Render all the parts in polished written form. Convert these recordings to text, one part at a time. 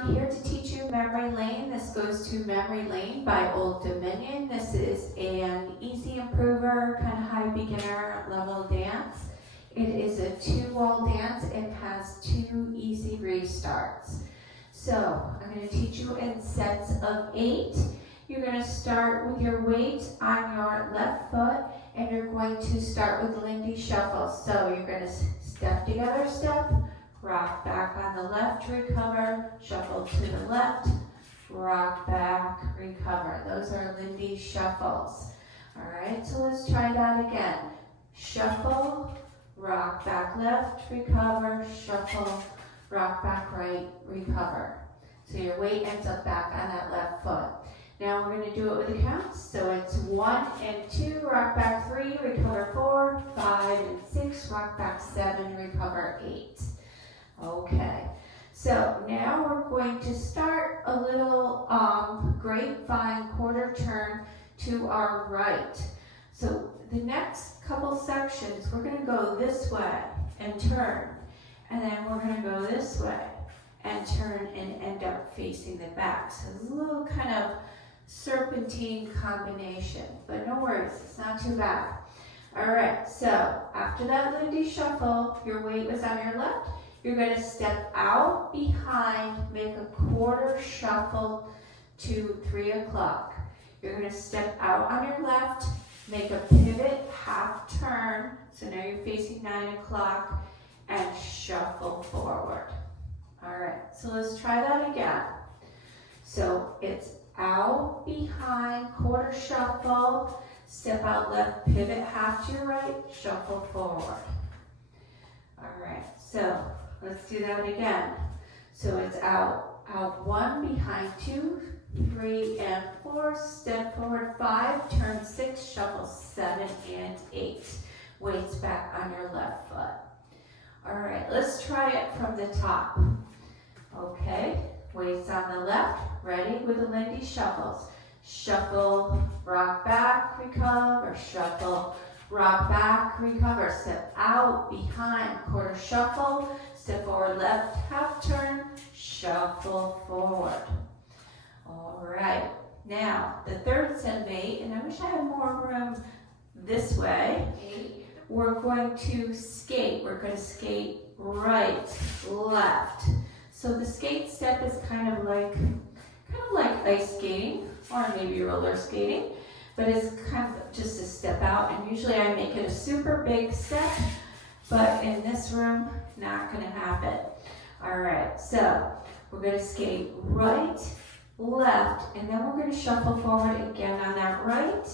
I'm here to teach you Memory Lane. This goes to Memory Lane by Old Dominion. This is an easy improver, kind of high beginner level dance. It is a 2-wall dance. It has 2 easy restarts. So I'm going to teach you in sets of 8. You're going to start with your weight on your left foot, and you're going to start with Lindy shuffles. So you're going to step together, step, rock back on the left, recover, shuffle to the left, rock back, recover. Those are Lindy shuffles. All right, so let's try that again. Shuffle, rock back left, recover, shuffle, rock back right, recover. So your weight ends up back on that left foot. Now we're going to do it with the counts. So it's 1 and 2, rock back 3, recover 4, 5 and 6, rock back 7, recover 8. Okay, so now we're going to start a little grapevine quarter turn to our right. So the next couple sections, we're going to go this way and turn. And then we're going to go this way and turn and end up facing the back. So it's a little kind of serpentine combination, but no worries, it's not too bad. All right, so after that Lindy shuffle, your weight was on your left. You're going to step out behind, make a quarter shuffle to 3 o'clock. You're going to step out on your left, make a pivot half turn. So now you're facing 9 o'clock and shuffle forward. All right, so let's try that again. So it's out behind, quarter shuffle, step out left, pivot half to your right, shuffle forward. All right, so let's do that again. So it's out 1, behind 2, 3 and 4, step forward 5, turn 6, shuffle 7 and 8. Weights back on your left foot. All right, let's try it from the top. Okay, weights on the left, ready with the Lindy shuffles. Shuffle, rock back, recover, shuffle, rock back, recover, step out, behind, quarter shuffle, step forward left, half turn, shuffle forward. All right, now the third set of 8, and I wish I had more room this way. We're going to skate. We're going to skate right, left. So the skate step is kind of like ice skating, or maybe roller skating, but it's kind of just a step out, and usually I make it a super big step, but in this room, not going to happen. All right, so we're going to skate right, left, and then we're going to shuffle forward again on that right,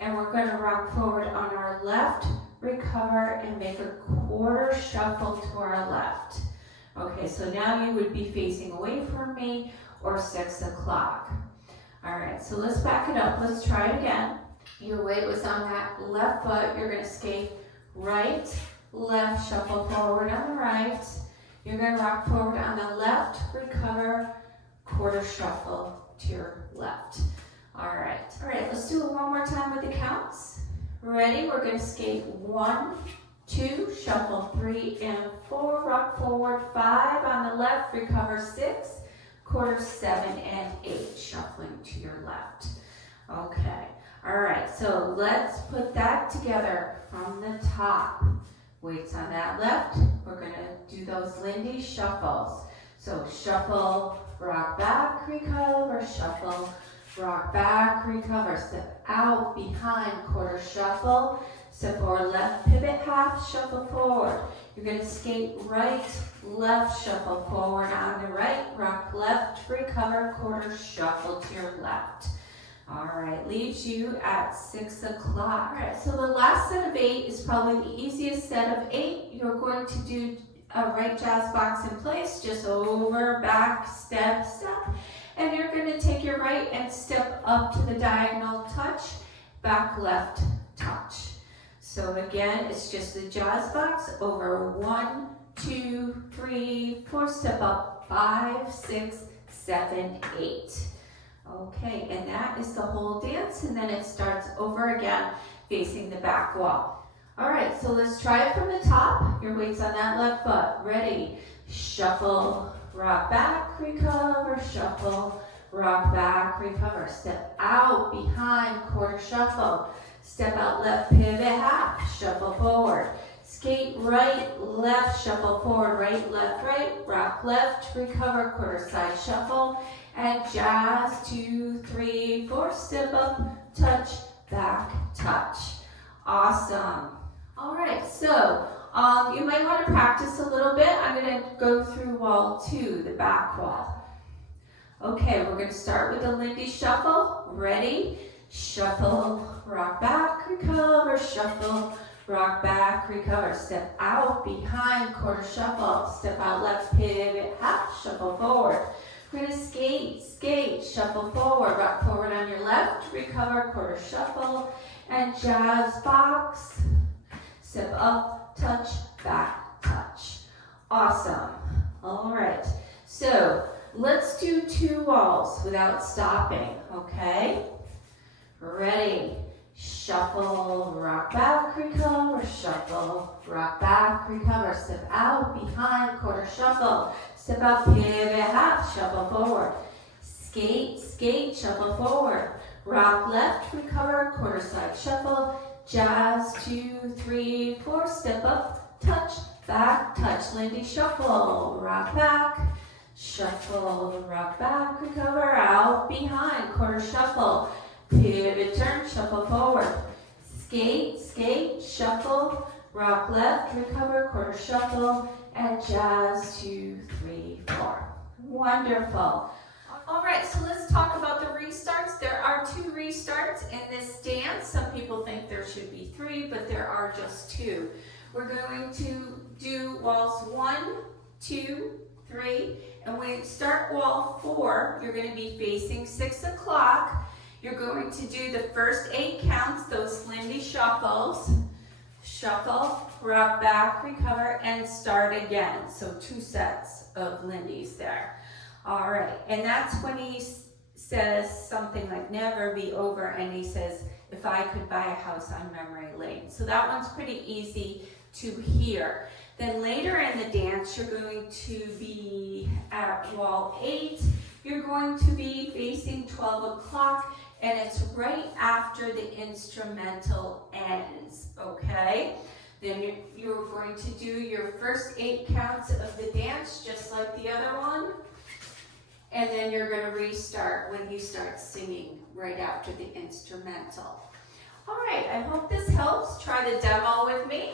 and we're going to rock forward on our left, recover, and make a quarter shuffle to our left. Okay, so now you would be facing away from me, or 6 o'clock. All right, so let's back it up. Let's try it again. Your weight was on that left foot. You're going to skate right, left, shuffle forward on the right. You're going to rock forward on the left, recover, quarter shuffle to your left. All right, let's do it one more time with the counts. Ready? We're going to skate 1, 2, shuffle 3 and 4, rock forward 5 on the left, recover 6, quarter 7 and 8, shuffling to your left. Okay, all right, so let's put that together from the top. Weights on that left, we're going to do those Lindy shuffles. So shuffle, rock back, recover, shuffle, rock back, recover, step out, behind, quarter shuffle, step forward left, pivot half, shuffle forward. You're going to skate right, left, shuffle forward on the right, rock left, recover, quarter shuffle to your left. All right, leaves you at 6 o'clock. All right, so the last set of 8 is probably the easiest set of 8. You're going to do a right jazz box in place, just over, back, step, step. And you're going to take your right and step up to the diagonal touch, back left touch. So again, it's just the jazz box over 1, 2, 3, 4, step up, 5, 6, 7, 8. Okay, and that is the whole dance, and then it starts over again, facing the back wall. All right, so let's try it from the top. Your weight's on that left foot. Ready? Shuffle, rock back, recover, shuffle, rock back, recover, step out behind, quarter shuffle, step out left, pivot half, shuffle forward, skate right, left, shuffle forward, right, rock left, recover, quarter side shuffle, and jazz, 2, 3, 4, step up, touch, back, touch. Awesome. All right, so you might want to practice a little bit. I'm going to go through wall 2, the back wall. Okay, we're going to start with the Lindy shuffle. Ready? Shuffle, rock back, recover, shuffle, rock back, recover. Step out behind, quarter shuffle. Step out left, pivot, half, shuffle forward. We're going to skate, shuffle forward, rock forward on your left, recover, quarter shuffle, and jazz box. Step up, touch, back, touch. Awesome. All right. So let's do 2 walls without stopping, okay? Ready? Shuffle, rock back, recover, shuffle, rock back, recover. Step out, behind, quarter shuffle. Step out, pivot, half, shuffle forward. Skate, shuffle forward. Rock left, recover, quarter side shuffle. Jazz, 2, 3, 4, step up, touch, back, touch, Lindy shuffle, rock back, shuffle, rock back, recover, out, behind, quarter shuffle, pivot, turn, shuffle forward, skate, shuffle, rock left, recover, quarter shuffle, and jazz, 2, 3, 4. Wonderful. All right, so let's talk about the restarts. There are 2 restarts in this dance. Some people think there should be 3, but there are just 2. We're going to do walls 1, 2, 3, and when you start wall 4, you're going to be facing 6 o'clock. You're going to do the first 8 counts, those Lindy shuffles. Shuffle, rock back, recover, and start again. So 2 sets of Lindy's there. All right, and that's when he says something like never be over, and he says, if I could buy a house on memory lane. So that one's pretty easy to hear. Then later in the dance, you're going to be at wall 8. You're going to be facing 12 o'clock, and it's right after the instrumental ends, okay? Then you're going to do your first 8 counts of the dance, just like the other one. And then you're going to restart when you start singing right after the instrumental. All right, I hope this helps. Try the demo with me.